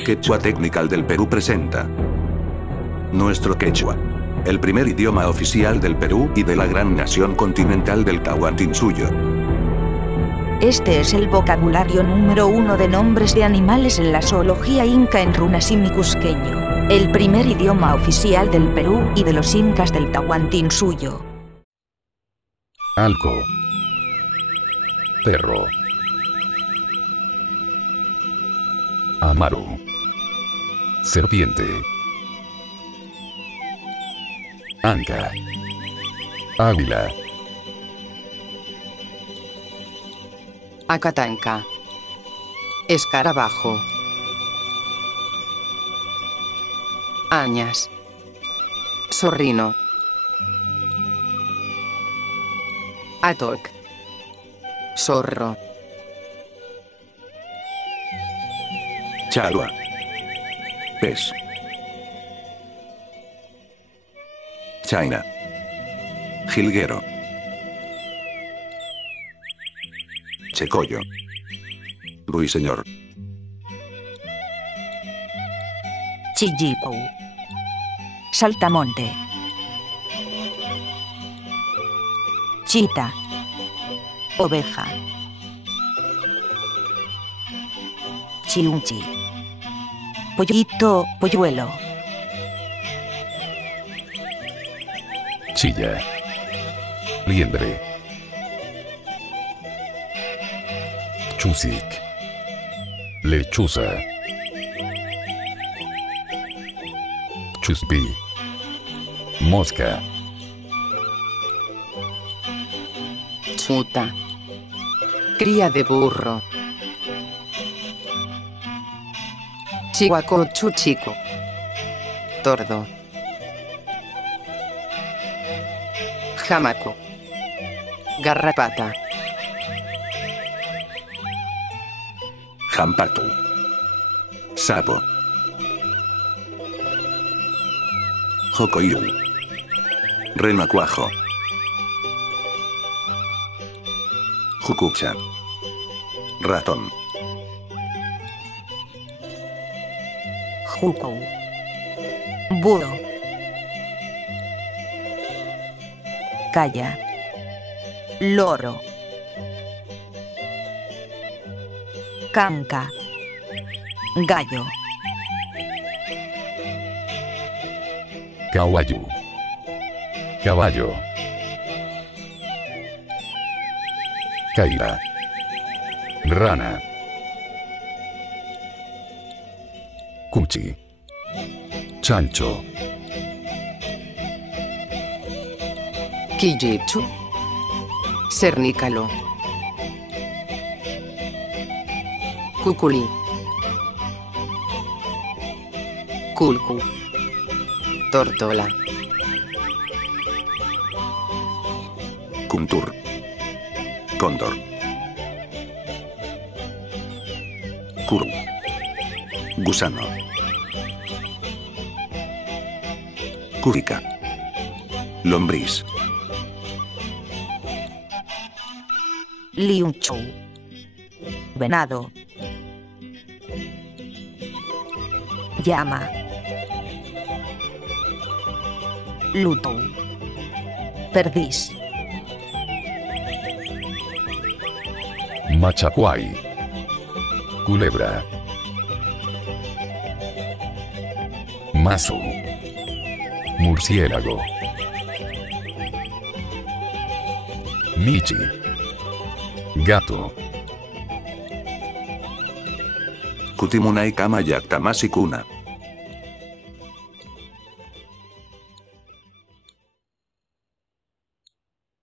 Escuela Quechua Technical del Perú presenta nuestro quechua, el primer idioma oficial del Perú y de la gran nación continental del Tahuantinsuyo. Este es el vocabulario número 1 de nombres de animales en la zoología inca en runasimi cusqueño, el primer idioma oficial del Perú y de los incas del Tahuantinsuyo. Alco. Perro. Amaru. Serpiente. Anca. Águila. Acatanca. Escarabajo. Añas. Zorrino. Atoc. Zorro. Charua. Pez. China. Jilguero. Checollo. Ruiseñor. Chillipo. Saltamonte. Chita. Oveja. Chiunchi. Pollito, polluelo. Chilla. Liendre. Chusik. Lechuza. Chuspi. Mosca. Chuta. Cría de burro. Chihuacochu chico. Tordo. Jamaco. Garrapata. Jampatu. Sapo. Jocoiru. Renacuajo. Jucucha. Ratón. Juco. Buro. Calla. Loro. Canca. Gallo. Caballo. Caballo. Caira. Rana. Cuchi. Chancho. Quillichu. Cernícalo. Cuculí. Culcu. Tortola. Cuntur. Cóndor. Curu. Gusano. Cúrica. Lombriz. Liunchu. Venado. Llama. Luto. Perdiz. Machacuay. Culebra. Mazo. Murciélago. Michi. Gato. Kutimunay kama yaktamasi kuna.